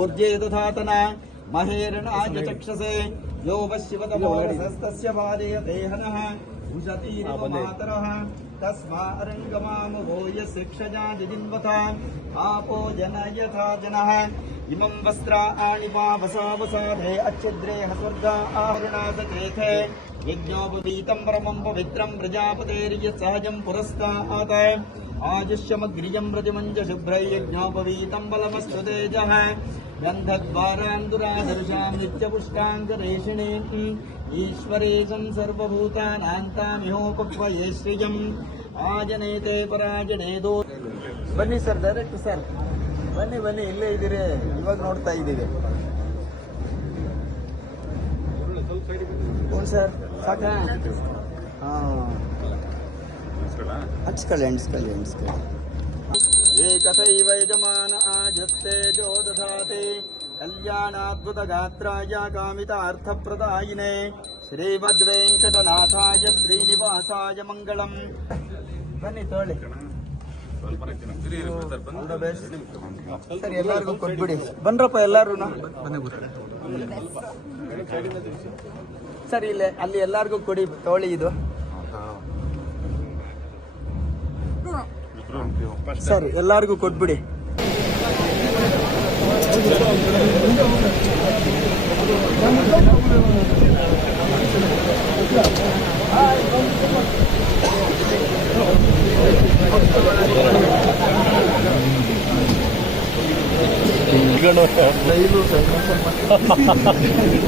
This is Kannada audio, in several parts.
ऊर्जे दधातना महेरणाय चक्षसे यो वशिवतमोरसस्तस्य पादयतेहनः उशतीरिव मातरः तस्मा अरङ्गमामुभो यशिक्षजा जिजिन्वथा आपो जन यथा जनः इमं वस्त्रा आणिपावसावसाधे अच्छिद्रे हस्वर्गा आहरणासचेथे यज्ञोपवीतं परमं पवित्रं प्रजापतेर्यसहजं पुरस्तात् आजुष्यमग्रियं व्रजमञ्च शुभ्रै यज्ञोपवीतं बलमस्तु तेजः गन्धद्वारान्दुरादर्शां नित्यपुष्टाङ्गरेषिणीम् ईश्वरेशं सर्वभूतानान्तामिहोपक्वये श्रियम् आजनेते पराजनेदो बन्नी सर ಡೈರೆಕ್ಟ್ ಸರ್ ಬನ್ನಿ ಬನ್ನಿ ಇಲ್ಲೇ ಇದ್ದೀರಿ ಇವಾಗ ನೋಡ್ತಾ ಇದ್ದೀವಿ ಸರ್ ಸಾಕಾ ಹಚ್ಕೊಳ್ಳಿ ಏಕಥೈವ ಯಜಮಾನ ಆಜಸ್ತೆ ಜೋ ದಧಾತಿ ಕಲ್ಯಾಣಾದ್ಭುತಗಾತ್ರಾಯ ಕಾಮಿತಾರ್ಥಪ್ರದಾಯಿನೇ ಶ್ರೀಮದ್ವೆಂಕಟನಾಥಾಯ ಶ್ರೀನಿವಾಸಾಯ ಮಂಗಳಂ. ಬನ್ನಿ ತೋಳಿ ಸರ್, ಎಲ್ಲರಿಗೂ ಕೊಟ್ಬಿಡಿ. ಬನ್ರಪ್ಪ ಎಲ್ಲಾರು ಸರ್, ಇಲ್ಲೇ ಅಲ್ಲಿ ಎಲ್ಲಾರ್ಗೂ ಕೊಡಿ ತೋಳಿ ಇದು ಸರ್, ಎಲ್ಲಾರ್ಗೂ ಕೊಟ್ಬಿಡಿ.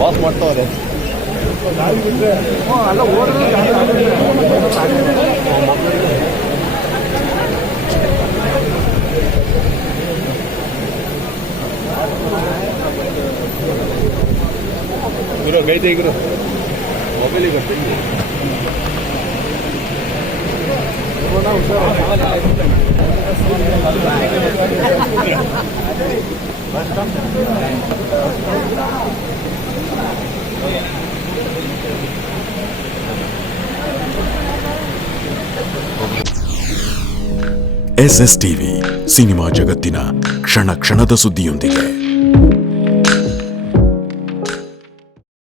ಪಾಸ್ ಮಾಡ್ತವ್ರೆ ಅಲ್ಲ ಓಡಿದ್ರೆ ಗುರು ಗೈತೆ ಗುರು ಮೊಬೈಲಿಗೆ ಬರ್ತೀನಿ. SSTV ಸಿನಿಮಾ ಜಗತ್ತಿನ ಕ್ಷಣ ಕ್ಷಣದ ಸುದ್ದಿಯೊಂದಿಗೆ.